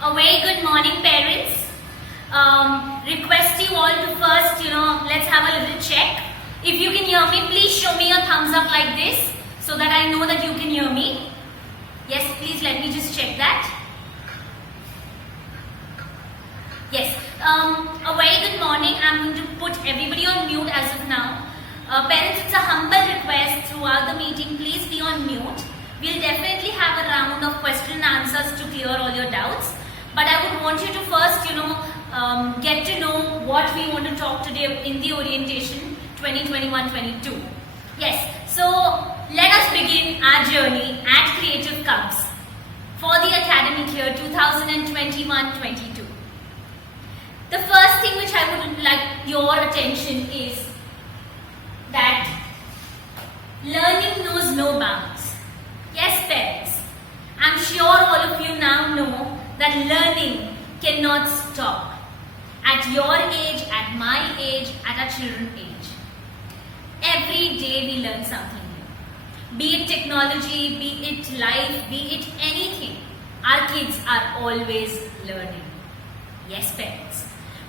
A very good morning, parents. Request you all to first, let's have a little check. If you can hear me, please show me your thumbs up like this so that I know that you can hear me. Yes, please let me just check that. Yes, a very good morning. I'm going to put everybody on mute as of now. Parents, it's a humble request throughout the meeting. Please be on mute. We'll definitely have a round of question and answers to clear all your doubts. But I would want you to first, get to know what we want to talk today in the orientation 2021-22. Yes, so let us begin our journey at Creative Cubs for the academic year 2021-22. The first thing which I would like your attention is that learning knows no bounds. Yes, parents, I'm sure all of you now know that learning cannot stop. At your age, at my age, at our children's age. Every day we learn something new. Be it technology, be it life, be it anything. Our kids are always learning. Yes, parents.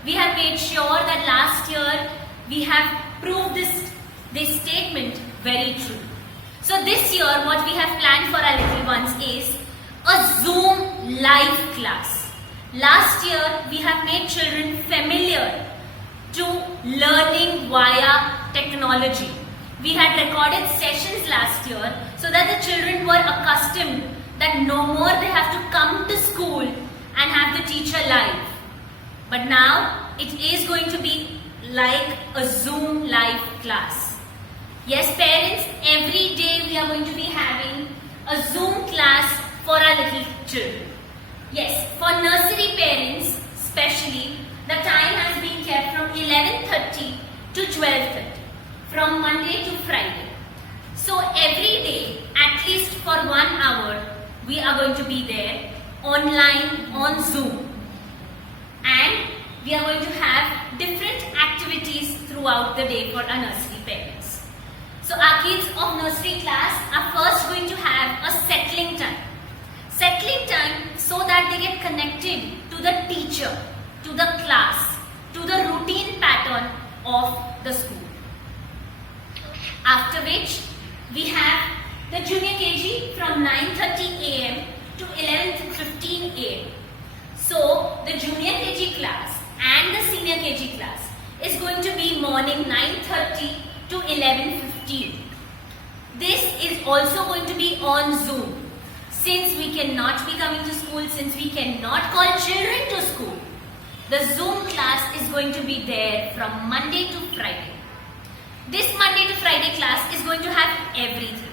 We have made sure that last year we have proved this statement very true. So this year what we have planned for our little ones is a Zoom live class. Last year we have made children familiar to learning via technology. We had recorded sessions last year so that the children were accustomed that no more they have to come to school and have the teacher live. But now it is going to be like a Zoom live class. Yes, parents, every day we are going to be having a Zoom class for our little children. Yes, for nursery parents especially, the time has been kept from 11:30 to 12:30, from Monday to Friday. So every day, at least for 1 hour, we are going to be there online on Zoom. And we are going to have different activities throughout the day for our nursery parents. So our kids of nursery class are first going to have a settling time. Settling time so that they get connected to the teacher, to the class, to the routine pattern of the school. After which we have the junior KG from 9:30 a.m. to 11:15 a.m. So the junior KG class and the senior KG class is going to be morning 9:30 to 11:15. This is also going to be on Zoom. Since we cannot be coming to school, since we cannot call children to school, the Zoom class is going to be there from Monday to Friday. This Monday to Friday class is going to have everything.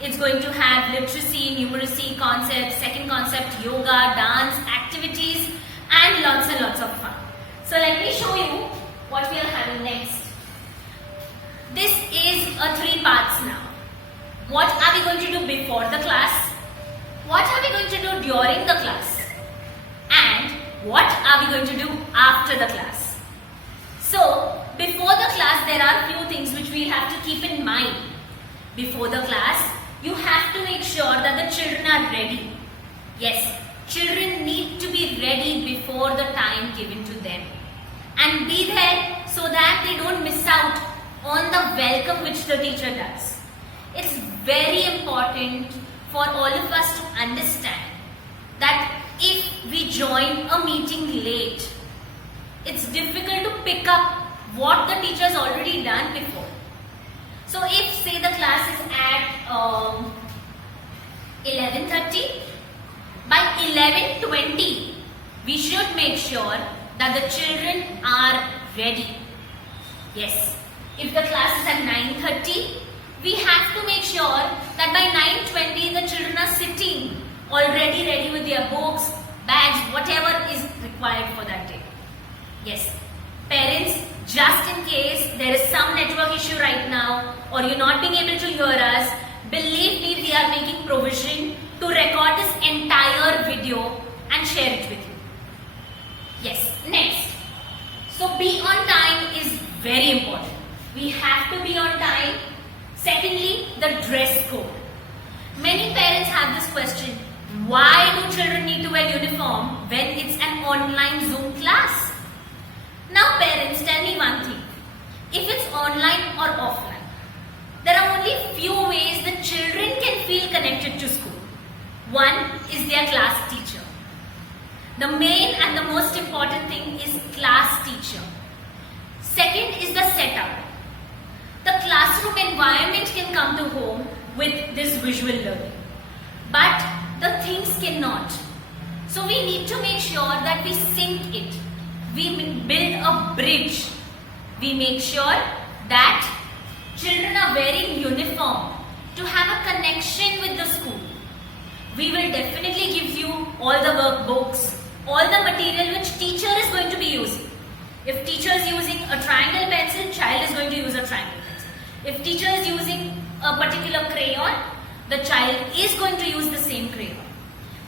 It's going to have literacy, numeracy, concepts, second concept, yoga, dance, activities, and lots of fun. So let me show you what we are having next. This is a 3 parts now. What are we going to do before the class? What are we going to do during the class? And what are we going to do after the class? So, before the class, there are few things which we have to keep in mind. Before the class, you have to make sure that the children are ready. Yes, children need to be ready before the time given to them. And be there so that they don't miss out on the welcome which the teacher does. It's very important for all of us to understand that if we join a meeting late, it's difficult to pick up what the teacher has already done before. So if say the class is at 11:30, by 11:20 we should make sure that the children are ready. Yes, if the class is at 9:30, we have to make sure that by 9:20 the children are sitting already ready with their books, bags, whatever is required for that day. Yes, parents, just in case there is some network issue right now or you're not being able to hear us, believe me, we are making provision to record this entire video and share it with you. Yes, next. So be on time is very important. We have to be on time. Secondly, the dress code. Many parents have this question, Why do children need to wear uniform when it's an online Zoom class? Now parents, tell me one thing. If it's online or offline, there are only few ways that children can feel connected to school. One is their class teacher. The main and the most important thing is class teacher. Second is the setup. The classroom environment can come to home with this visual learning. But the things cannot. So we need to make sure that we sync it. We build a bridge. We make sure that children are wearing uniform to have a connection with the school. We will definitely give you all the workbooks, all the material which teacher is going to be using. If teacher is using a triangle pencil, child is going to use a triangle pencil. If teacher is using a particular crayon, the child is going to use the same crayon.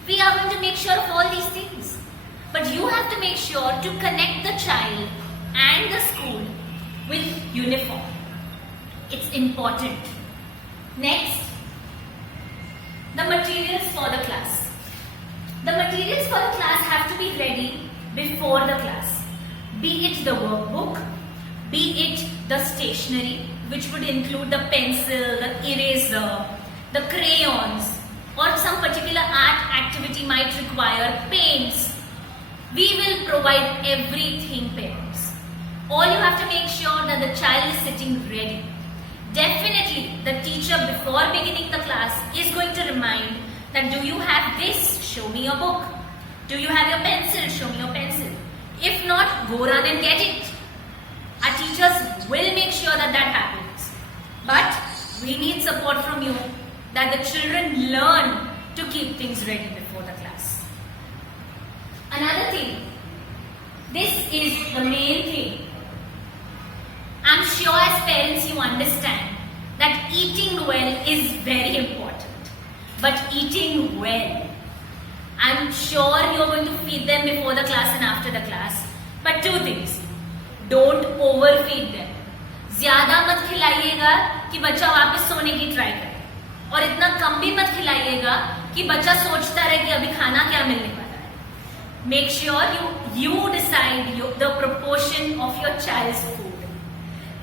We are going to make sure of all these things. But you have to make sure to connect the child and the school with uniform. It's important. Next, the materials for the class. The materials for the class have to be ready before the class. Be it the workbook, be it the stationery, which would include the pencil, the eraser, the crayons, or some particular art activity might require paints. We will provide everything, parents. All you have to make sure that the child is sitting ready. Definitely, the teacher before beginning the class is going to remind that do you have this? Show me your book. Do you have your pencil? Show me your pencil. If not, go run and get it. Our teachers will make sure that that happens. But we need support from you that the children learn to keep things ready before the class. Another thing, this is the main thing. I'm sure as parents you understand that eating well is very important. But eating well, I'm sure you're going to feed them before the class and after the class. But two things, don't overfeed them. ज़्यादा मत खिलाइएगा कि बच्चा वापस सोने की try करे, और इतना कम भी मत खिलाइएगा कि बच्चा सोचता रहे कि अभी खाना क्या मिलने वाला है. Make sure you decide the proportion of your child's food.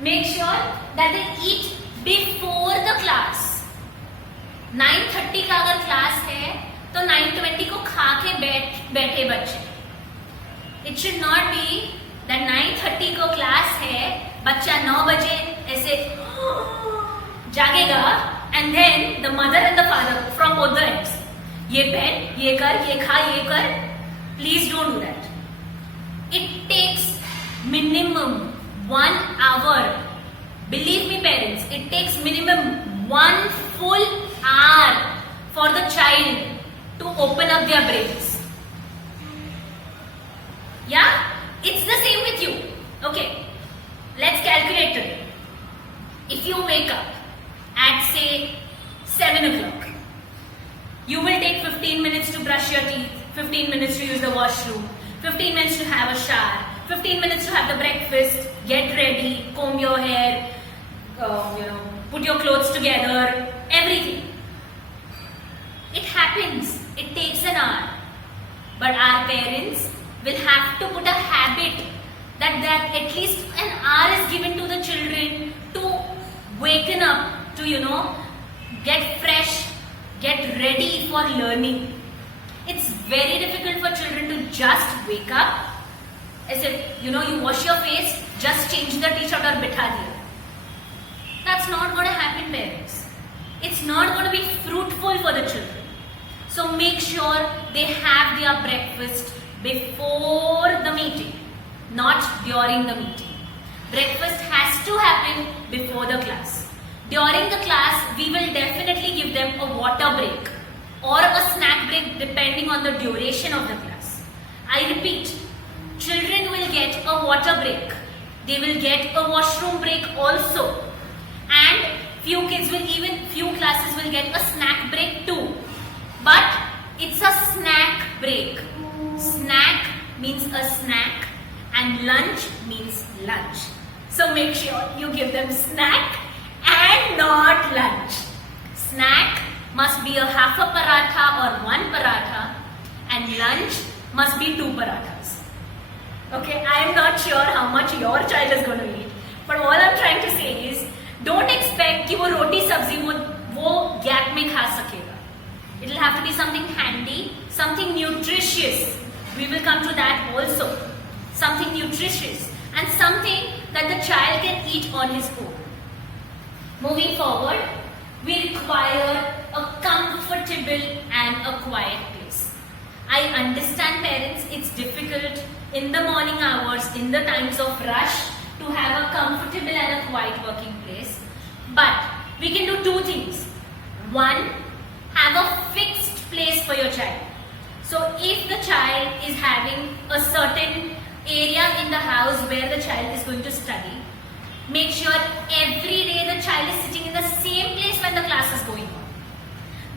Make sure that they eat before the class. 9:30 का अगर क्लास है तो 9:20 को खा के बैठे बच्चे. It should not be that 9:30 को क्लास है, बच्चा 9 बजे ऐसे जागेगा and then the mother and the father from both the ends, ये पहन, ये कर, ये खा, ये कर. Please don't do that. It takes minimum 1 hour. Believe me parents, it takes minimum 1 full hour for the child to open up their brains. Yeah? It's the same with you. Okay. Let's calculate it. If you wake up at say 7 o'clock, you will take 15 minutes to brush your teeth, 15 minutes to use the washroom, 15 minutes to have a shower, 15 minutes to have the breakfast, get ready, comb your hair, put your clothes together, everything. It happens. It takes an hour. But our parents will have to put a habit that at least an hour is given to the children to waken up, to get fresh, get ready for learning. It's very difficult for children to just wake up as if you wash your face, just change the t-shirt or bitha diya. That's not going to happen, parents. It's not going to be fruitful for the children. So make sure they have their breakfast before the meeting, not during the meeting. Breakfast has to happen before the class. During the class, we will definitely give them a water break or a snack break depending on the duration of the class. I repeat, children will get a water break. They will get a washroom break also. And few classes will get a snack break too. But it's a snack break. Snack means a snack and lunch means lunch. So make sure you give them snack and not lunch. Snack must be a half a paratha or one paratha, and lunch must be 2 parathas. Okay, I am not sure how much your child is going to eat, but all I'm trying to say is don't expect कि वो रोटी सब्जी वो gap में खा सकेगा. It will have to be something handy, something nutritious. We will come to that also. Something nutritious and something that the child can eat on his own. Moving forward, we require a comfortable and a quiet place. I understand parents, it's difficult in the morning hours, in the times of rush, to have a comfortable and a quiet working place. But we can do 2 things. One, have a fixed place for your child. So if the child is having a certain area in the house where the child is going to study, make sure every day the child is sitting in the same place when the class is going on.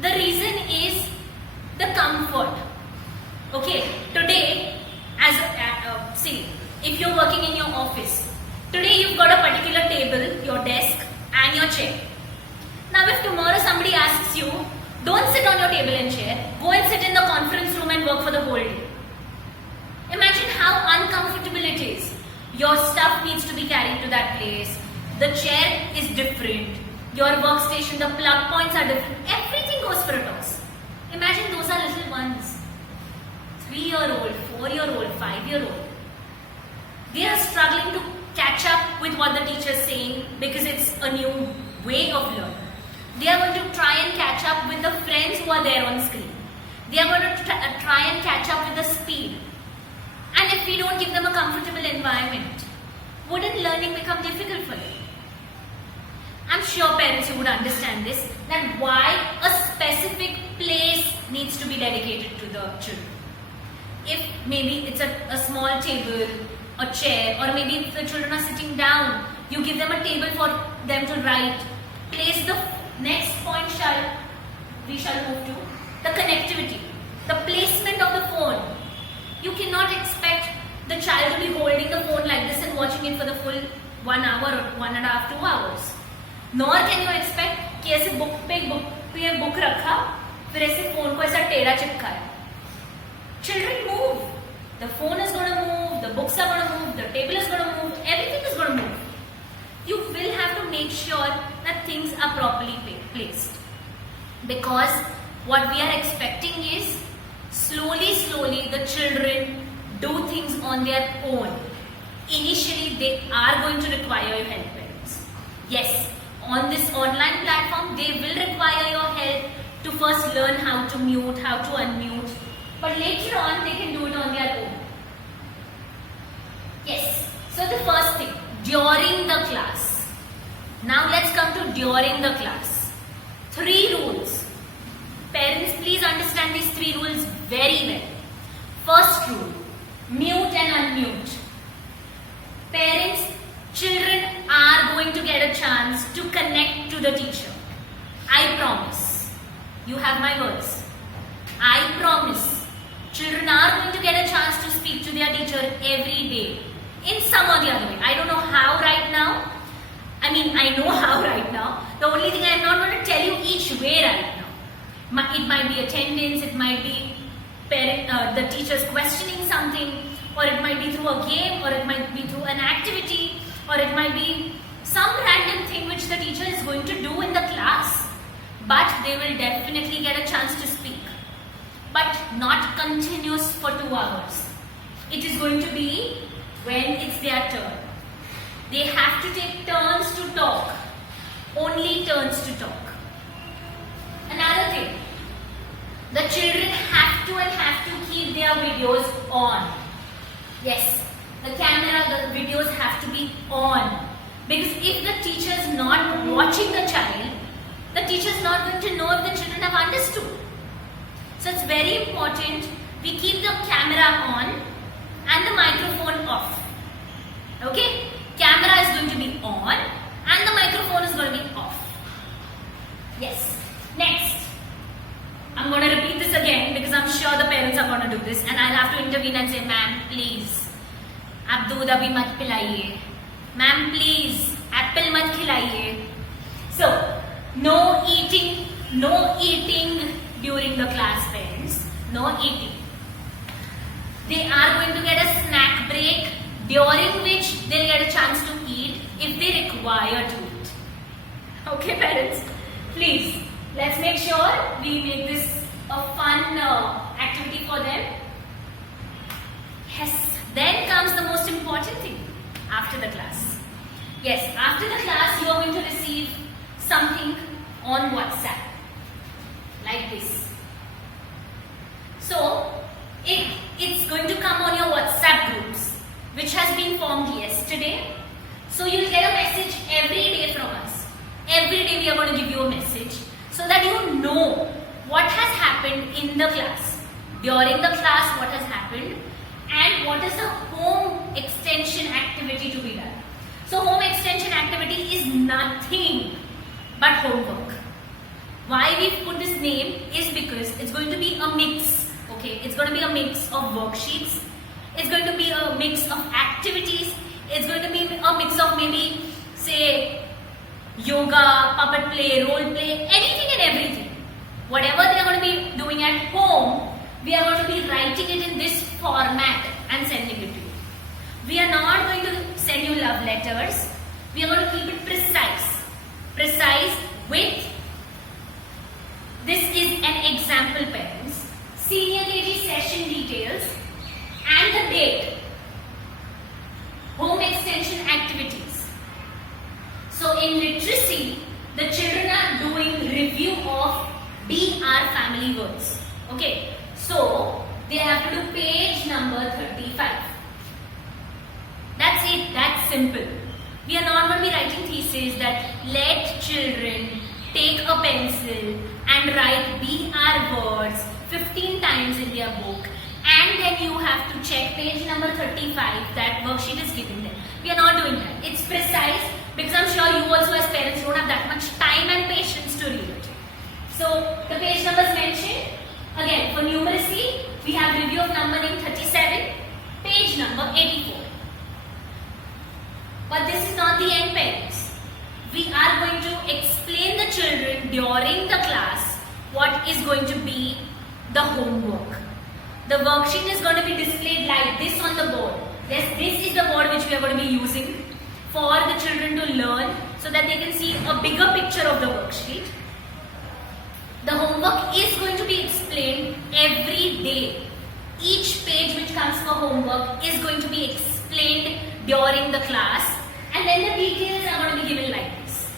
The reason is the comfort. Okay, today, see, if you're working in your office, today you've got a particular table, your desk and your chair. Now if tomorrow somebody asks you, don't sit on your table and chair, go and sit in the conference room and work for the whole day. Imagine how uncomfortable it is. Your stuff needs to be carried to that place. The chair is different. Your workstation, the plug points are different. Everything goes for a toss. Imagine those are little ones. 3-year-old, 4-year-old, 5-year-old. They are struggling to catch up with what the teacher is saying because it's a new way of learning. They are going to try and catch up with the friends who are there on screen. They are going to try and catch up with the speed. And if we don't give them a comfortable environment, wouldn't learning become difficult for them? I'm sure parents, you would understand this, that why a specific place needs to be dedicated to the children. If maybe it's a small table, a chair, or maybe if the children are sitting down, you give them a table for them to write. Place the next point we shall move to, the connectivity, the placement of the phone. You cannot expect the child to be holding the phone like this and watching it for the full 1 hour or 1.5, 2 hours. Nor can you expect कि ऐसे book पे book रखा फिर ऐसे phone को ऐसा टेढ़ा चिपकाया. Children move. The phone is going to move, the books are going to move, the table is going to move, everything is going to move. You will have to make sure that things are properly placed. Because what we are expecting is slowly the children do things on their own. Initially, they are going to require your help, parents. Yes, on this online platform, they will require your help to first learn how to mute, how to unmute. But later on, they can do it on their own. Yes, so the first thing, during the class. Now let's come to during the class. 3 rules. Parents, please understand these 3 rules very well. First rule, mute and unmute. Parents, children are going to get a chance to connect to the teacher. I promise. You have my words. I promise. Children are going to get a chance to speak to their teacher every day in some or the other way. I don't know how right now. I mean, I know how right now. The only thing I am not going to tell you each way right now. It might be attendance, it might be the teachers questioning something, or it might be through a game, or it might be through an activity, or it might be some random thing which the teacher is going to do in the class. But they will definitely get a chance to speak. But not continuous for 2 hours. It is going to be when it's their turn. They have to take turns to talk. Only turns to talk. Another thing. The children have to keep their videos on. Yes, the camera, the videos have to be on. Because if the teacher is not watching the child, the teacher is not going to know if the children have understood. So it's very important we keep the camera on and the microphone off. Okay? Camera is going to be on and the microphone is going to be off. Yes. Next. I'm going to repeat this again because I'm sure the parents are going to do this and I'll have to intervene and say, ma'am, please, आप दूध अभी मत पिलाइए. Ma'am, please, apple मत खिलाइए. So, no eating No eating during the class, parents. No eating. They are going to get a snack break during which they'll get a chance to eat if they require to eat. Okay, parents? Please, let's make sure we make this a fun activity for them. Yes, then comes the most important thing after the class. Yes, after the class you are going to receive something on WhatsApp like this. So, it's going to come on your WhatsApp groups which has been formed yesterday. So, you'll get a message every day from us. Every day we are going to give you a message so that you know what has happened in the class, during the class what has happened, and what is the home extension activity to be done. So home extension activity is nothing but homework. Why we put this name is because it's going to be a mix, okay? It's going to be a mix of worksheets, it's going to be a mix of activities, it's going to be a mix of maybe say yoga, puppet play, role play, anything and everything. Whatever they are going to be doing at home, we are going to be writing it in this format and sending it to you. We are not going to send you love letters. We are going to keep it precise. Precise with, this is an example, parents. Senior KG session details and the date. Home extension activities. So in literacy, the children are doing review of BR family words. Okay, so they have to do page number 35. That's it, that's simple. We are not going to be writing thesis that let children take a pencil and write BR words 15 times in their book, and then you have to check page number 35, that worksheet is given there. We are not doing that. It's precise because I'm sure you also as parents don't have that much time and patience to read it. So the page numbers mentioned, again for numeracy, we have review of number name 37, page number 84. But this is not the end, parents. We are going to explain the children during the class what is going to be the homework. The worksheet is going to be displayed like this on the board. Yes, this is the board which we are going to be using for the children to learn so that they can see a bigger picture of the worksheet. The homework is going to be explained every day. Each page which comes for homework is going to be explained during the class, and then the details are going to be given like this.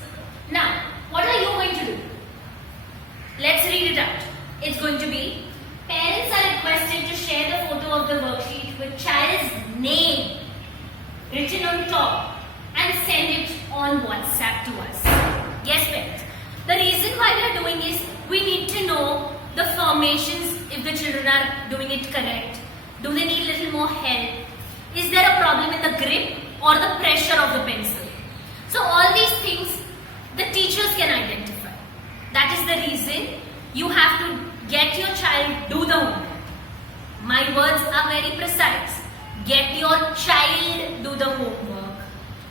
Now, what are you going to do? Let's read it out. It's going to be, parents are requested to share the photo of the worksheet with child's name written on top and send it on WhatsApp to us. Yes, parents. The reason why we are doing is we need to know the formations, if the children are doing it correct. Do they need a little more help? Is there a problem in the grip or the pressure of the pencil? So all these things the teachers can identify. That is the reason you have to get your child do the homework. My words are very precise. Get your child do the homework,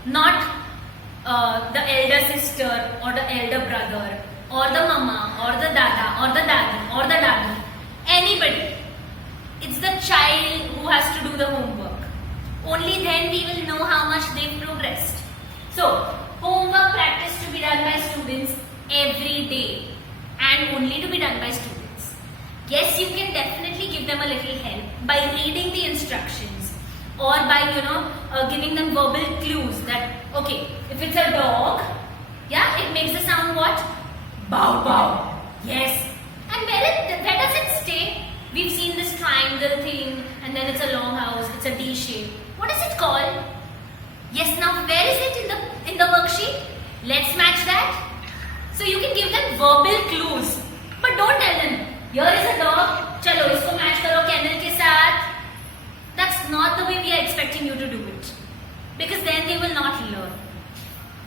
not the elder sister or the elder brother or the mama or the dada or the daddy or the daddy. Anybody. It's the child who has to do the homework. Only then we will know how much they've progressed. So, homework practice to be done by students every day and only to be done by students. Yes, you can definitely give them a little help by reading the instructions or by, giving them verbal clues that, okay, if it's a dog, yeah, it makes a sound what? Bow, bow. Yes. And where does it stay? We've seen this triangle thing and then it's a long house, it's a D shape. What is it called? Yes, now where is it in the worksheet? Let's match that. So you can give them verbal clues, but don't tell them, here is a dog, chalo isko match karo kennel ke saath. That's not the way we are expecting you to do it, because then they will not learn.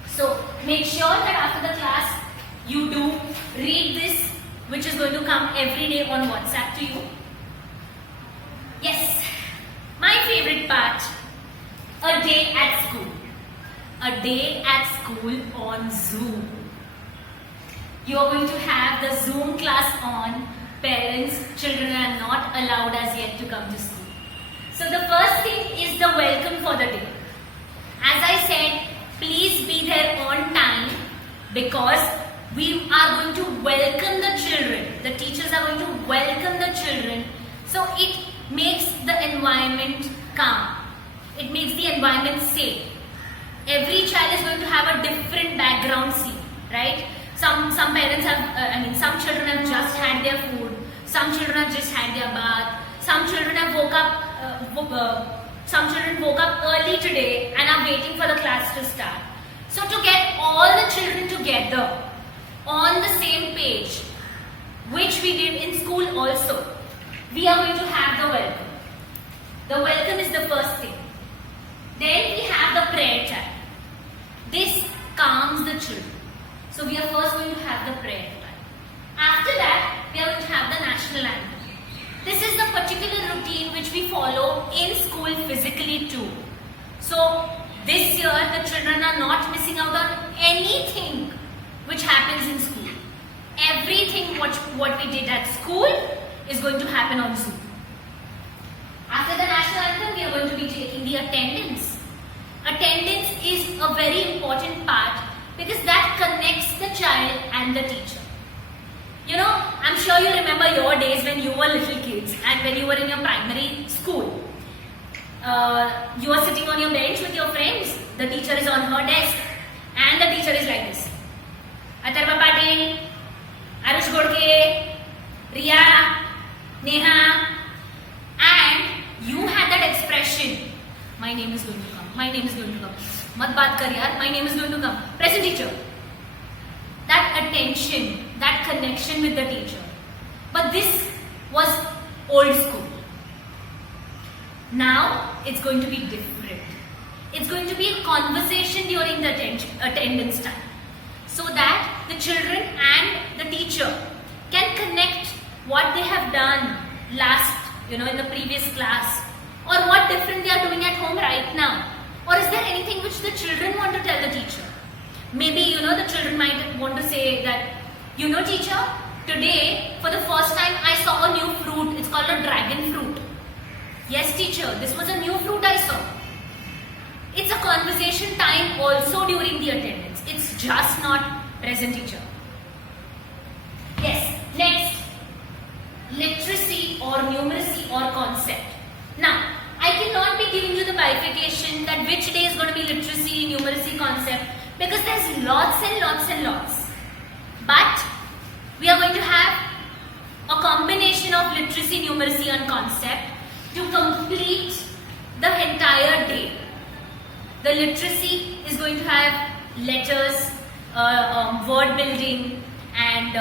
So make sure that after the class you do read this, which is going to come every day on WhatsApp to you. Yes, my favorite part, a day at school. A day at school on Zoom. You are going to have the Zoom class on. Parents, children are not allowed as yet to come to school. So the first thing is the welcome for the day. As I said, please be there on time because we are going to welcome the children. The teachers are going to welcome the children. So it makes the environment calm. It makes the environment safe. Every child is going to have a different background scene, right? Some parents have, some children have just had their food. Some children have just had their bath. Some children have some children woke up early today and are waiting for the class to start. So to get all the children together on the same page, which we did in school also, we are going to have the welcome. The welcome is the first thing. Then we have the prayer time. This calms the children. So we are first going to have the prayer time. After that, we are going to have the national anthem. This is the particular routine which we follow in school physically too. So this year, the children are not missing out on anything which happens in school. Everything what we did at school is going to happen on Zoom. After the national anthem, we are going to be taking the attendance. Attendance is a very important part because that connects the child and the teacher. You know, I'm sure you remember your days when you were little kids and when you were in your primary school. You are sitting on your bench with your friends. The teacher is on her desk and the teacher is like this. Atharva Patil, Arush Godke, Riya, Neha, and you had that expression. My name is going to come. My name is going to come. Mat baat kar yaar. My name is going to come. Present teacher. That attention, that connection with the teacher. But this was old school. Now it's going to be different. It's going to be a conversation during the attendance time, so that the children and the teacher can connect what they have done last, in the previous class, or what different they are doing at home right now. Or is there anything which the children want to tell the teacher? Maybe, the children might want to say that, teacher, today, for the first time, I saw a new fruit. It's called a dragon fruit. Yes, teacher, this was a new fruit I saw. It's a conversation time also during the attendance. It's just not present teacher. Yes, next, literacy or numeracy or concept. Now, I cannot be giving you the bifurcation that which day is going to be literacy, numeracy, concept, because there's lots and lots and lots. But we are going to have a combination of literacy, numeracy and concept to complete the entire day. The literacy is going to have letters, word building and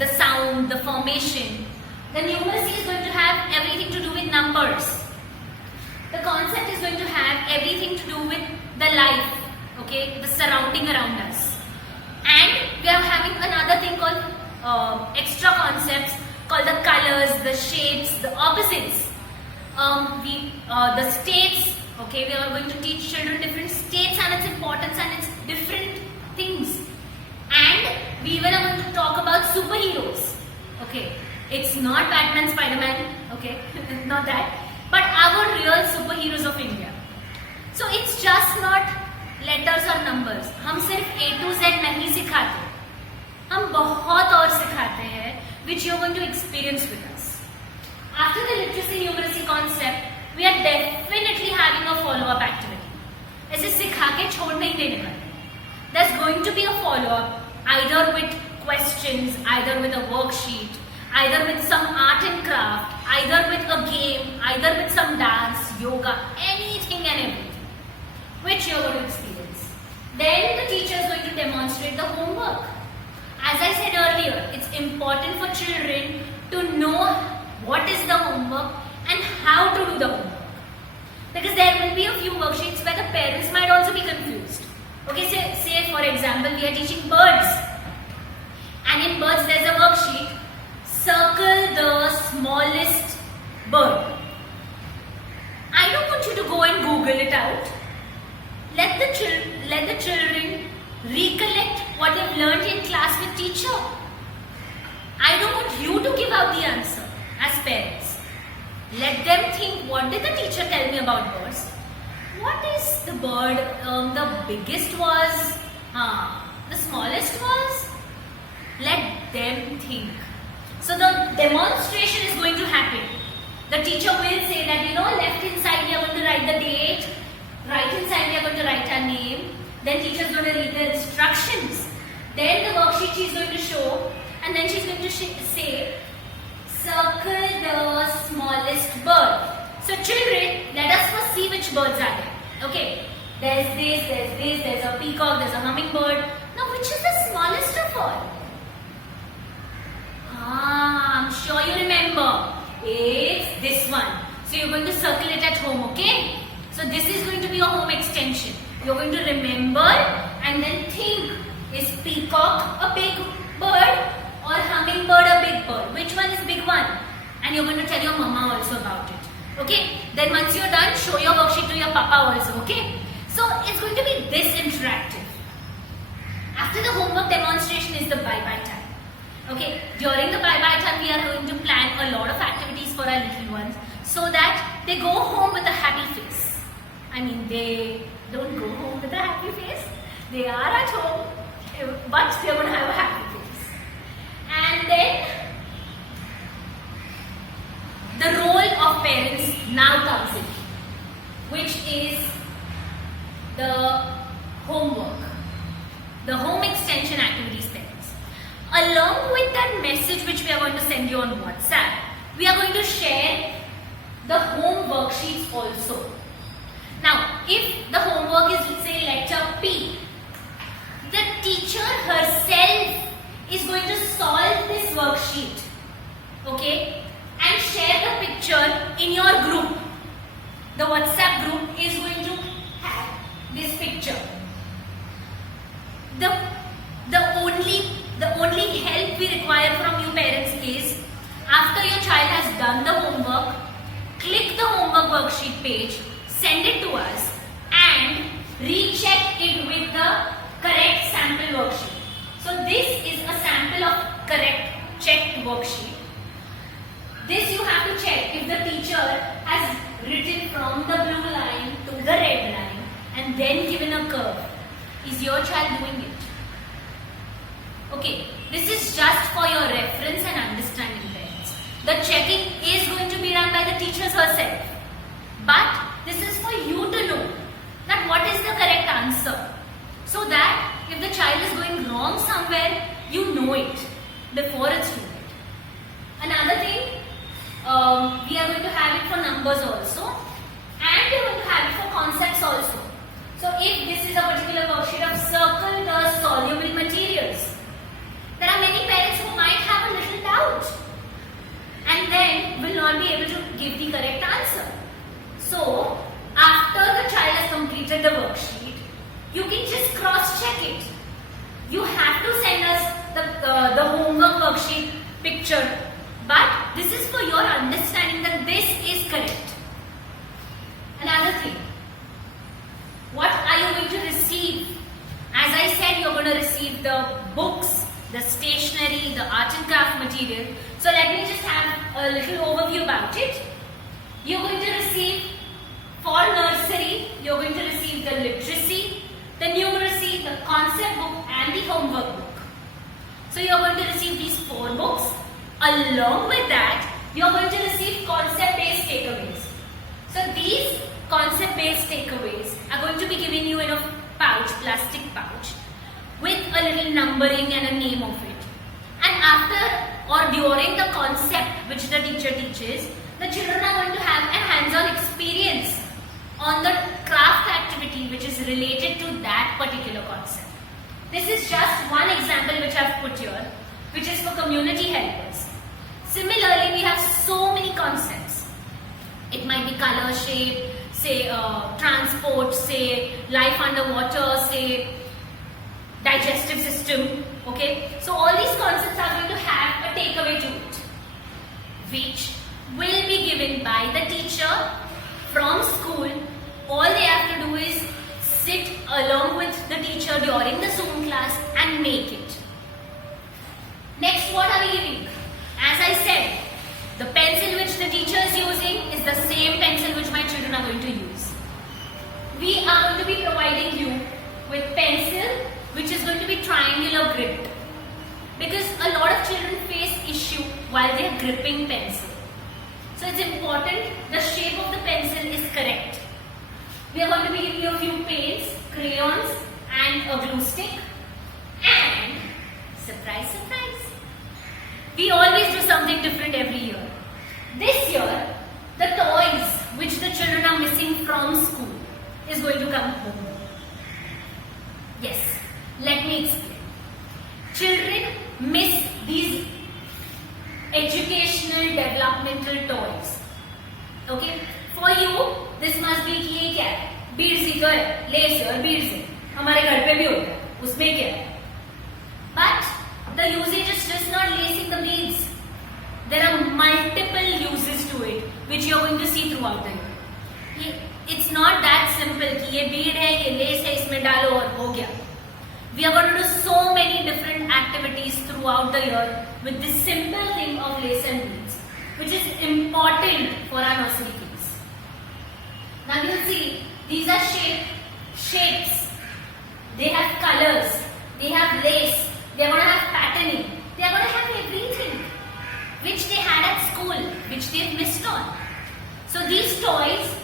the sound, the formation. The numeracy is going to have everything to do with numbers. The concept is going to have everything to do with the life, the surrounding around us. And we are having another thing called extra concepts called the colors, the shapes, the opposites. The states, we are going to teach children different states and its importance and its different things. And we even are going to talk about superheroes. It's not Batman, Spider-Man, not that, but our real superheroes of India. So it's just not letters or numbers. हम सिर्फ A to Z नहीं सिखाते, हम बहुत और सिखाते हैं, which you are going to experience with us. After the literacy numeracy concept, we are definitely having a follow-up activity. ऐसे सिखा के छोड़ नहीं देने वाले. There's going to be a follow-up, either with questions, either with a worksheet, either with some art and craft, either with a game, either with some dance, yoga, anything and everything, which you are going to experience. Then the teacher is going to demonstrate the homework. As I said earlier, it's important for children to know what is the homework and how to do the homework. Because there will be a few worksheets where the parents might also be confused. Say for example, we are teaching birds. And in birds there's a worksheet. Circle the smallest bird. I don't want you to go and Google it out. Let the children recollect what they've learned in class with teacher. I don't want you to give out the answer as parents. Let them think, what did the teacher tell me about birds? What is the bird? The biggest was, the smallest was? Let them think. So the demonstration is going to happen. The teacher will say that, left hand side we are going to write the date, right hand side we are going to write our name. Then teacher is going to read the instructions. Then the worksheet she is going to show, and then she is going to say, circle the smallest bird. So children, let us first see which birds are there. Okay, there's this, there's a peacock, there's a hummingbird. Now which is the smallest of all? I'm sure you remember. It's this one. So you're going to circle it at home, okay? So this is going to be your home extension. You're going to remember and then think, is peacock a big bird or hummingbird a big bird? Which one is big one? And you're going to tell your mama also about it. Okay? Then once you're done, show your worksheet to your papa also, okay? So it's going to be this interactive. After the homework demonstration is the bye-bye time. Okay, during the bye-bye time, we are going to plan a lot of activities for our little ones so that they go home with a happy face. I mean, they don't go home with a happy face. They are at home, but they're going to have a happy face. And then, the role of parents now comes in, which is the homework, the home extension activities parents. Along with that message which we are going to send you on WhatsApp, we are going to share the home worksheets also. Now, if the homework is, let's say, letter P, the teacher herself is going to solve this worksheet, okay, and share the picture in your group. The WhatsApp group is going to have this picture. The only help we require from you parents is, after your child has done the homework, click the homework worksheet page, send it to us and recheck it with the correct sample worksheet. So this is a sample of correct checked worksheet. This you have to check if the teacher has written from the blue line to the red line and then given a curve. Is your child doing it? Okay, this is just for your reference and understanding, parents. The checking is going to be done by the teachers herself. But this is for you to know that what is the correct answer. So that if the child is going wrong somewhere, you know it before it's too late. Another thing, we are going to have it for numbers also. And we are going to have it for concepts also. So if this is a particular worksheet of circle the soluble materials, there are many parents who might have a little doubt and then will not be able to give the correct answer. So, after the child has completed the worksheet, you can just cross-check it. You have to send us the homework worksheet picture, but this is for your understanding that this is correct. Another thing, what are you going to receive? As I said, you're going to receive the books, the stationery, the art and craft material. So let me just have a little overview about it. You're going to receive, for nursery, you're going to receive the literacy, the numeracy, the concept book and the homework book. So you're going to receive these 4 books. Along with that, you're going to receive concept-based takeaways. So these concept-based takeaways are going to be given you in a pouch, plastic pouch, with a little numbering and a name of it. And after or during the concept which the teacher teaches, the children are going to have a hands-on experience on the craft activity which is related to that particular concept. This is just one example which I have put here, which is for community helpers. Similarly, we have so many concepts. It might be color, shape, say transport, say life underwater, say digestive system, okay? So all these concepts are going to have a takeaway to it, which will be given by the teacher from school. All they have to do is sit along with the teacher during the Zoom class and and make it. Next, what are we giving? As I said, the pencil which the teacher is using is the same pencil which my children are going to use. We are going to be providing you with pencil which is going to be triangular gripped, because a lot of children face issue while they are gripping pencil. So it's important the shape of the pencil is correct. We are going to be giving you a few paints, crayons and a glue stick, and surprise, surprise, we always do something different every year. This year, the toys which the children are missing from school is going to come home. Yes, let me explain. Children miss these educational developmental toys. Okay, for you this must be कि ये क्या है? Beads ही तो है, lace है और beads है. हमारे घर पे भी होता है, उसमें क्या है? But the usage is just not lacing the beads. There are multiple uses to it which you are going to see throughout the year. It's not that simple कि ये bead है, ये lace है, इसमें डालो और हो गया. We are going to do so many different activities throughout the year with this simple thing of lace and beads, which is important for our nursery kids. Now you will see these are shapes. They have colors. They have lace. They are going to have patterning. They are going to have everything which they had at school, which they missed on. So these toys,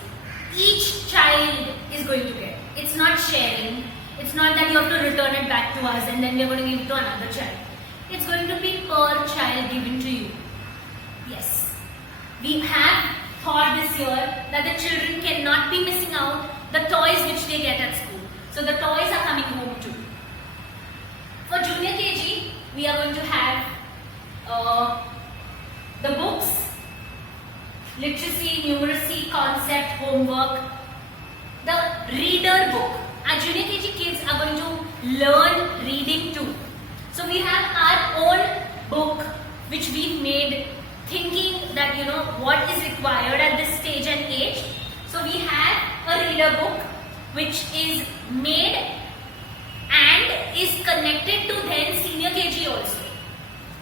each child is going to get. It's not sharing. It's not that you have to return it back to us and then we are going to give it to another child. It's going to be per child given to you. Yes. We have thought this year that the children cannot be missing out the toys which they get at school. So the toys are coming home too. For junior KG, we are going to have the books, literacy, numeracy, concept, homework, the reader book. Our junior KG kids are going to learn reading too. So we have our own book which we made thinking that what is required at this stage and age. So we have a reader book which is made and is connected to then senior KG also.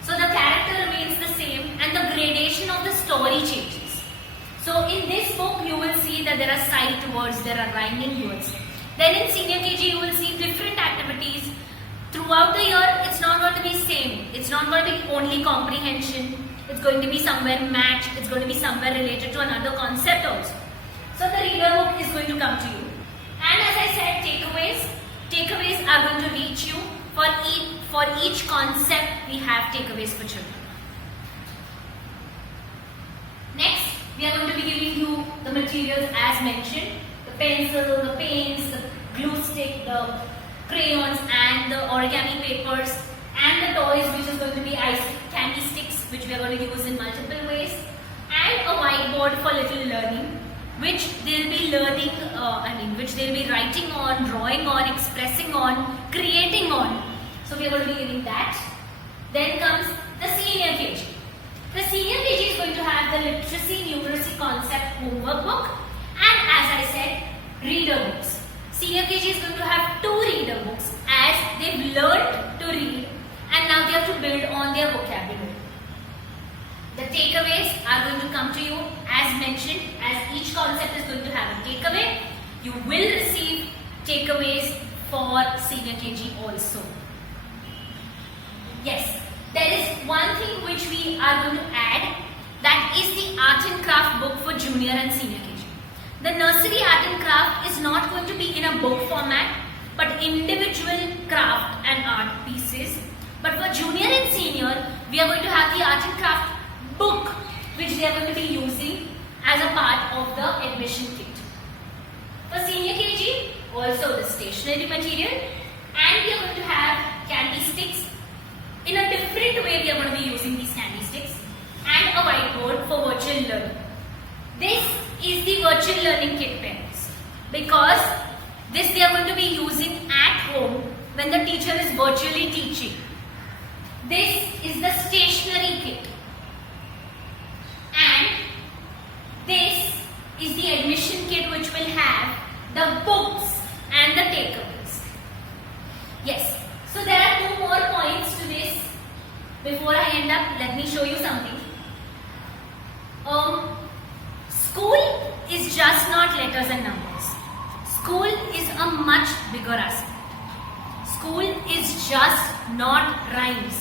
So the character remains the same and the gradation of the story changes. So in this book you will see that there are sight words, there are rhyming words. Then in senior KG you will see different activities. Throughout the year it's not going to be same. It's not going to be only comprehension. It's going to be somewhere match. It's going to be somewhere related to another concept also. So the reader book is going to come to you. And as I said, takeaways. Takeaways are going to reach you. For each concept we have takeaways for children. Next, we are going to be giving you the materials as mentioned. The pencil, the paints, the glue stick, the crayons and the origami papers and the toys which is going to be ice candy sticks which we are going to use in multiple ways, and a whiteboard for little learning which they'll be learning, which they'll be writing on, drawing on, expressing on, creating on. So we are going to be giving that. Then comes the senior KG. The senior KG is going to have the literacy, numeracy concept homework book and as I said, reader books. Senior KG is going to have 2 reader books as they've learned to read and now they have to build on their vocabulary. The takeaways are going to come to you as mentioned, as each concept is going to have a takeaway. You will receive takeaways for senior KG also. Yes, there is one thing which we are going to add, that is the art and craft book for junior and senior KG. The nursery art and craft is not going to be in a book format but individual craft and art pieces. But for junior and senior, we are going to have the art and craft book which they are going to be using as a part of the admission kit. For senior KG, also the stationery material, and we are going to have candy sticks. In a different way we are going to be using these candy sticks, and a whiteboard for virtual learning. This is the virtual learning kit, parents, because this they are going to be using at home when the teacher is virtually teaching. This is the stationery kit. And this is the admission kit which will have the books and the takeaways. Yes, so there are 2 more a much bigger aspect. School is just not rhymes,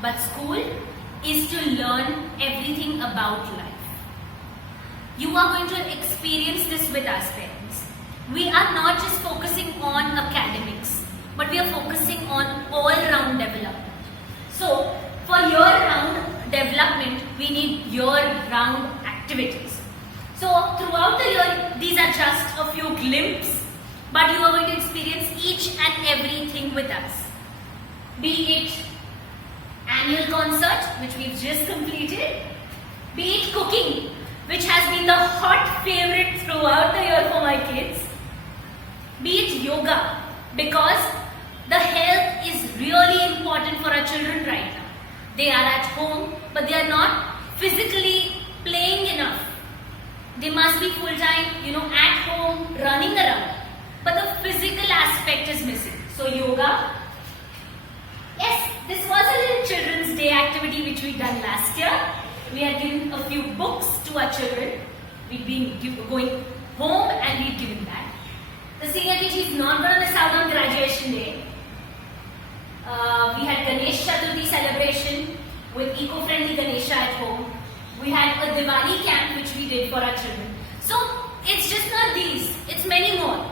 but school is to learn everything about life. You are going to experience this with us, parents. We are not just focusing on academics, but we are focusing on all-round development. So, for year-round development, we need year-round activities. So, throughout the year, these are just a few glimpses, but you are going to experience each and everything with us. Be it annual concert, which we've just completed, be it cooking, which has been the hot favorite throughout the year for my kids, be it yoga, because the health is really important for our children right now. They are at home, but they are not physically playing enough. They must be full-time, at home, running around. But the physical aspect is missing. So yoga. Yes, this was a little Children's Day activity which we done last year. We had given a few books to our children. We'd been going home and we'd given that. The senior KG is not going to miss out on graduation day. We had Ganesh Chaturthi celebration with eco-friendly Ganesha at home. We had a Diwali camp which we did for our children. So it's just not these, it's many more.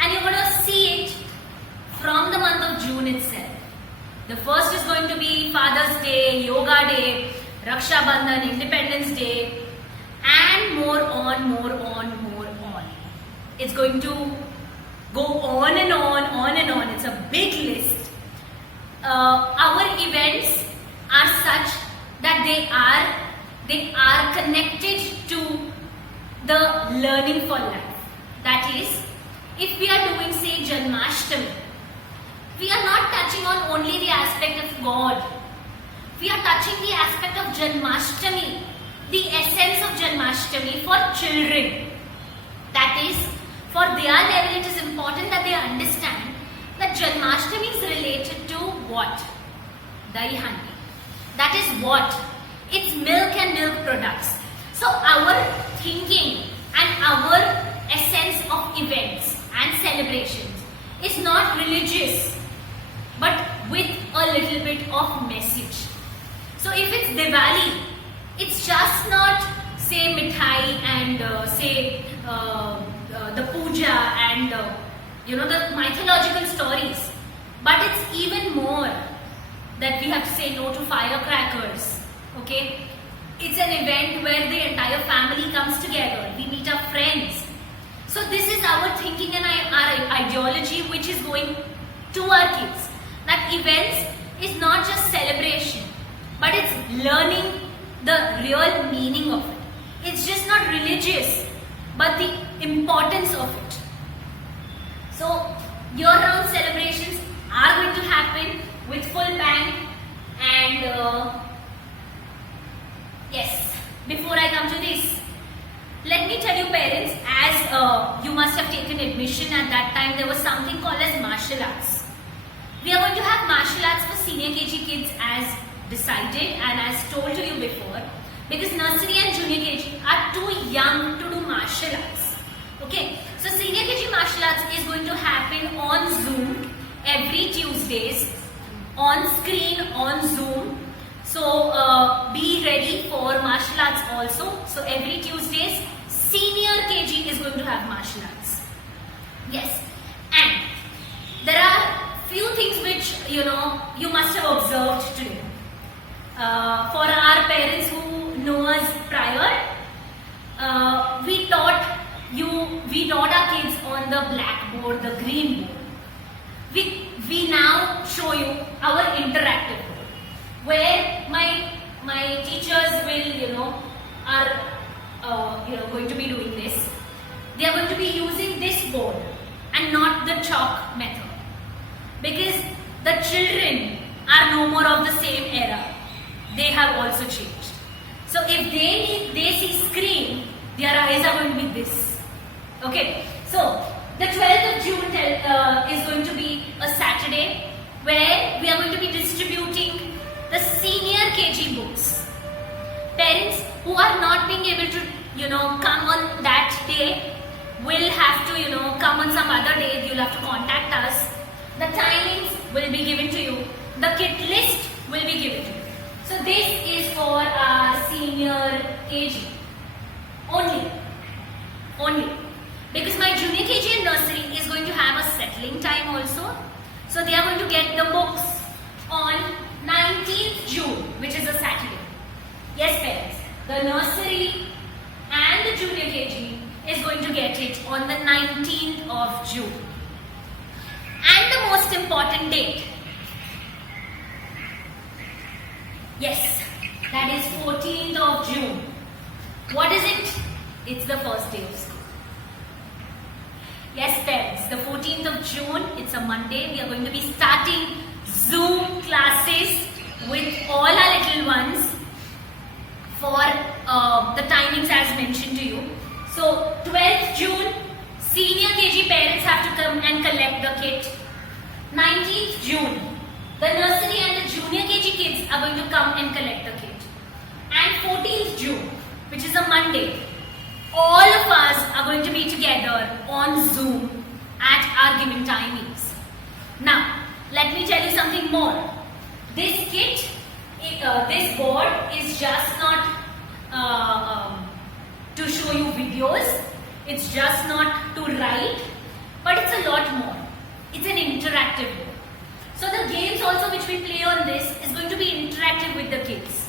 And you're going to see it from the month of June itself. The first is going to be Father's Day, Yoga Day, Raksha Bandhan, Independence Day, and more on. It's going to go on and on. It's a big list. Our events are such that they are connected to the learning for life. That is, if we are doing, say, Janmashtami, we are not touching on only the aspect of God. We are touching the aspect of Janmashtami, the essence of Janmashtami for children. That is, for their level, it is important that they understand that Janmashtami is related to what? Dahi handi. That is what? It's milk and milk products. So our thinking and our essence of events and celebrations is not religious, but with a little bit of message. So if it's Diwali, it's just not say mithai and the puja and the mythological stories, but it's even more that we have to say no to firecrackers. Okay, it's an event where the entire family comes together. We meet our friends. So this is our thinking and our ideology which is going to our kids. That events is not just celebration, but it's learning the real meaning of it. It's just not religious, but the importance of it. So year-round celebrations are going to happen with full bang. And yes, before I come to this, let me tell you, parents, as you must have taken admission at that time, there was something called as martial arts. We are going to have martial arts for senior KG kids as decided and as told to you before, because nursery and junior KG are too young to do martial arts. Okay, so senior KG martial arts is going to happen on Zoom every Tuesdays, on screen on Zoom. So be ready for martial arts also. So every Tuesdays, senior KG is going to have martial arts. Yes, and there are few things which you must have observed today. For our parents who know us prior, we taught our kids on the blackboard, the green board. We now show you our interactive board, where my teachers will are going to be doing this. They are going to be using this board and not the chalk method, because the children are no more of the same era. They have also changed. So if they see screen, their eyes are going to be this. Okay, so the 12th of June is going to be a Saturday, where we are going to be distributing the senior KG books. Parents who are not being able to come on that day will have to, come on some other day, you'll have to contact us. The timings will be given to you. The kit list will be given to you. So this is for our senior KG. Only. Because my junior KG and nursery is going to have a settling time also. So they are going to get the books on 19th June, which is a Saturday. Yes, parents. The nursery and the junior KG is going to get it on the 19th of June. And the most important date. Yes, that is 14th of June. What is it? It's the first day of school. Yes, parents, the 14th of June, it's a Monday. We are going to be starting Zoom classes with all our little ones for the timings as mentioned to you. So, 12th June, senior KG parents have to come and collect the kit. 19th June, the nursery and the junior KG kids are going to come and collect the kit. And 14th June, which is a Monday, all of us are going to be together on Zoom at our given timings. Now, let me tell you something more. This kit, this board is just not to show you videos. It's just not to write, but it's a lot more. It's an interactive board. So the games also which we play on this is going to be interactive with the kids.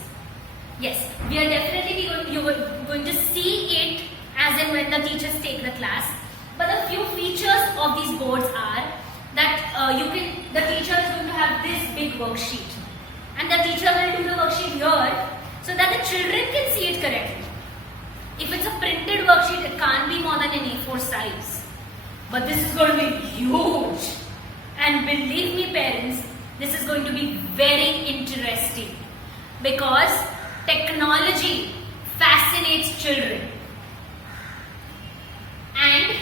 Yes, we are definitely going to see it as and when the teachers take the class. But the few features of these boards are that the teacher is going to have this big worksheet, and the teacher will do the worksheet here so that the children can see it correctly. If it's a printed worksheet, it can't be more than an A4 size. But this is going to be huge. And believe me, parents, this is going to be very interesting because technology fascinates children. And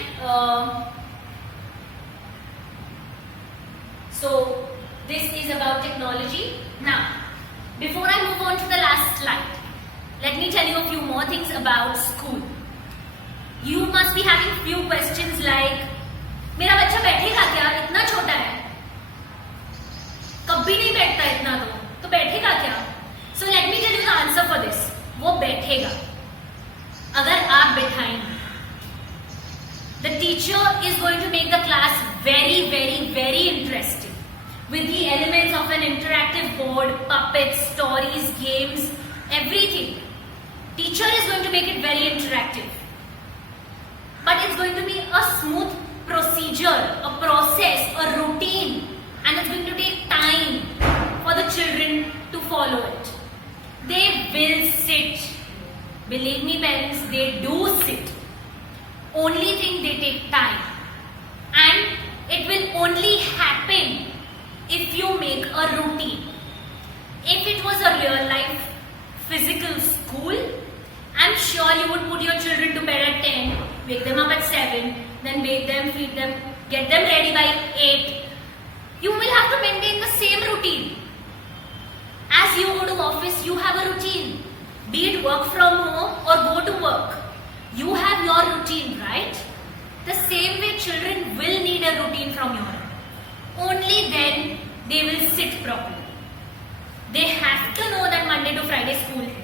so this is about technology. Now, before I move on to the last slide, let me tell you a few more things about school. You must be having few questions like, मेरा बच्चा बैठेगा क्या? इतना छोटा है, कभी नहीं बैठता इतना तो बैठेगा क्या? So let me tell you the answer for this. वो बैठेगा अगर आप बैठाएंगे. The teacher is going to make the class very, very, very interesting with the elements of an interactive board, puppets, stories, games, everything. Teacher is going to make it very interactive. But it's going to be a smooth procedure, a process, a routine, and it's going to take time for the children to follow it. They will sit. Believe me, parents, they do sit. Only thing, they take time. And it will only happen if you make a routine. If it was a real life physical school, I'm sure you would put your children to bed at 10, wake them up at 7, then bathe them, feed them, get them ready by 8. You will have to maintain the same routine. As you go to office, you have a routine. Be it work from home or go to work. You have your routine, right? The same way children will need a routine from your end. Only then they will sit properly. They have to know that Monday to Friday school है.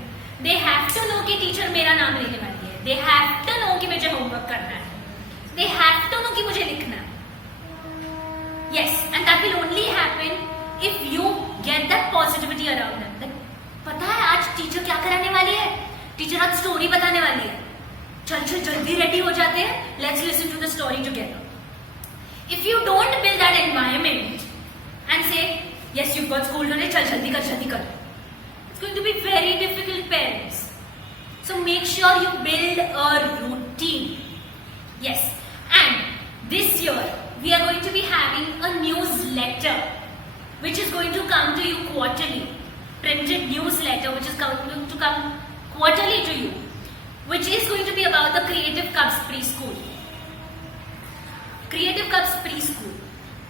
They have to know कि teacher मेरा नाम लेने वाली है. They have to know कि मुझे homework करना है. They have to know कि मुझे लिखना है. Yes, and that will only happen if you get that positivity around them. That पता है आज teacher क्या कराने वाली है? Teacher आज story बताने वाली है. चल जल्दी ready हो जाते हैं. Let's listen to the story together. If you don't build that environment and say, yes, you've got school today, chal jaldi kar. It's going to be very difficult, parents. So make sure you build a routine. Yes, and this year we are going to be having a newsletter which is going to come to you quarterly. Printed newsletter which is going to come quarterly to you, which is going to be about the Creative Cubs Preschool. Creative Cubs Preschool.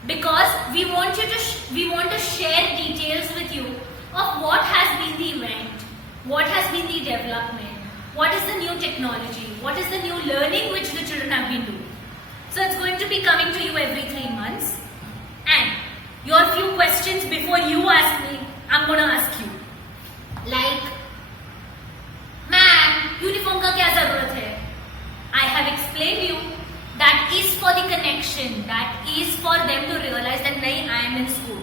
Because we want to share details with you of what has been the event, what has been the development, what is the new technology, what is the new learning which the children have been doing. So be coming to you every 3 months. And your few questions before you ask me, I'm gonna ask you. Like, ma'am, uniform का क्या जरूरत है? I have explained you that is for the connection, that is for them to realize that nahi, I am in school.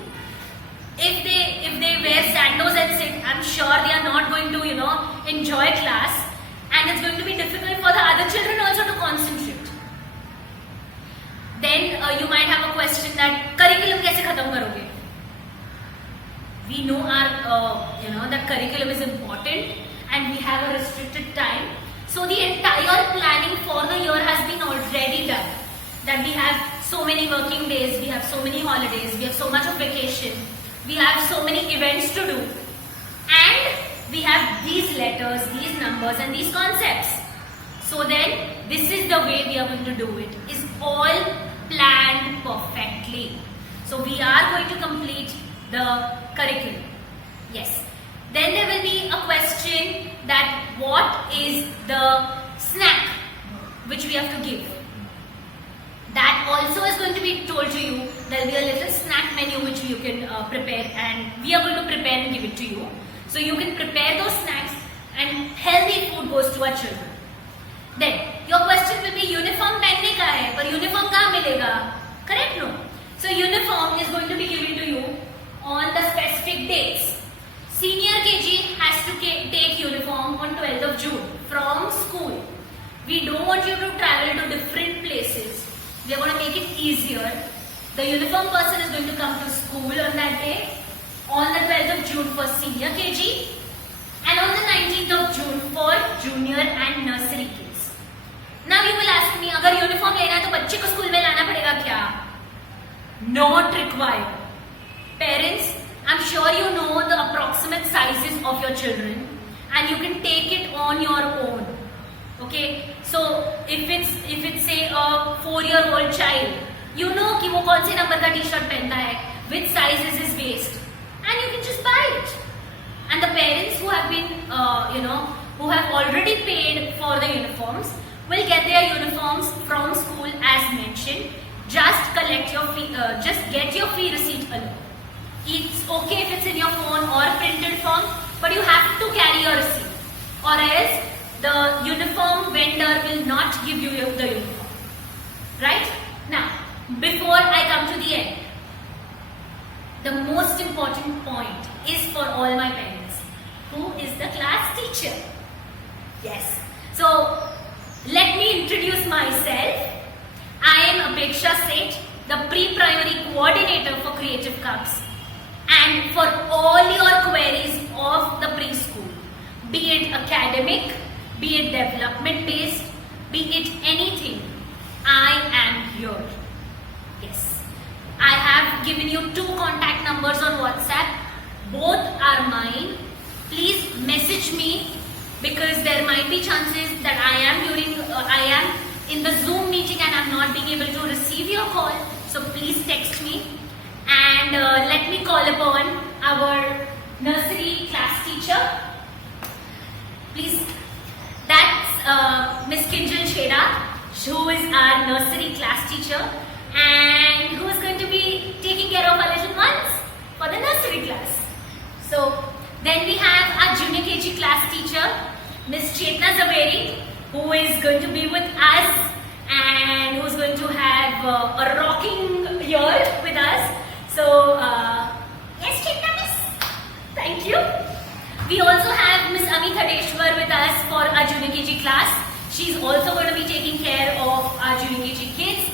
If they wear sandals and sit, I'm sure they are not going to enjoy class, and it's going to be difficult for the other children also to concentrate. Then you might have a question that curriculum कैसे खत्म करोगे? We know our that curriculum is important and we have a restricted time. So the entire planning for the year has been already done. That we have so many working days, we have so many holidays, we have so much of vacation, we have so many events to do, and we have these letters, these numbers and these concepts. So then this is the way we are going to do it. Is all planned perfectly. So we are going to complete the curriculum. Yes. Then there will be a question that what is the snack which we have to give. That also is going to be told to you. There will be a little snack menu which you can prepare, and we are going to prepare and give it to you. So you can prepare those snacks and healthy food goes to our children. Then your question will be uniform पहनने का है, पर uniform कहाँ मिलेगा? Correct? No. So uniform is going to be given to you on the specific dates. Senior KG has to take uniform on 12th of June from school. We don't want you to travel to different places. We are going to make it easier. The uniform person is going to come to school on that day, on the 12th of June for senior KG, and on the 19th of June for junior and nursery kids. Now you will ask me, अगर uniform लेना है तो बच्चे को school में लाना पड़ेगा क्या? Not required. Parents, I'm sure you know the approximate sizes of your children and you can take it on your own. Okay, so if it's say a 4-year-old child, you know कि वो कौन से number का T-shirt पहनता है, which size is his waist, and you can just buy it. And the parents who have been who have already paid for the uniforms will get their uniforms from school as mentioned. Just collect your fee, just get your fee receipt alone. It's okay if it's in your phone or printed form, but you have to carry your receipt, or else the uniform vendor will not give you the uniform. Right? Now, before I come to the end, the most important point is for all my parents. Who is the class teacher? Yes. So, let me introduce myself. I am Apeksha Seth, the pre-primary coordinator for Creative Cubs. And for all your queries of the preschool, be it academic, be it development based, be it anything, I am here. Yes. I have given you 2 contact numbers on WhatsApp. Both are mine. Please message me because there might be chances that I am in the Zoom meeting and I'm not being able to receive your call. So please text me. And let me call upon our nursery class teacher. Please, that's Miss Kinjal Chheda, who is our nursery class teacher and who is going to be taking care of our little ones for the nursery class. So then we have our junior KG class teacher, Miss Chetna Zaveri, who is going to be with us and who is going to have a rocking year with us. So, yes, Chetna Miss, thank you. We also have Miss Amit Hadeshwar with us for our junior KG class. She's also going to be taking care of our junior KG kids.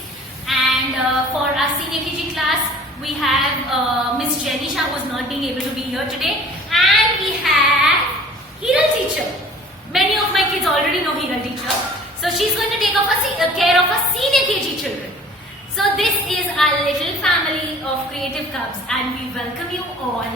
And for our senior KG class, we have Miss Jenisha, who is not being able to be here today. And we have Hiral teacher. Many of my kids already know Hiral teacher. So she's going to take care of our senior KG children. So this is our little family of Creative Cubs and we welcome you all.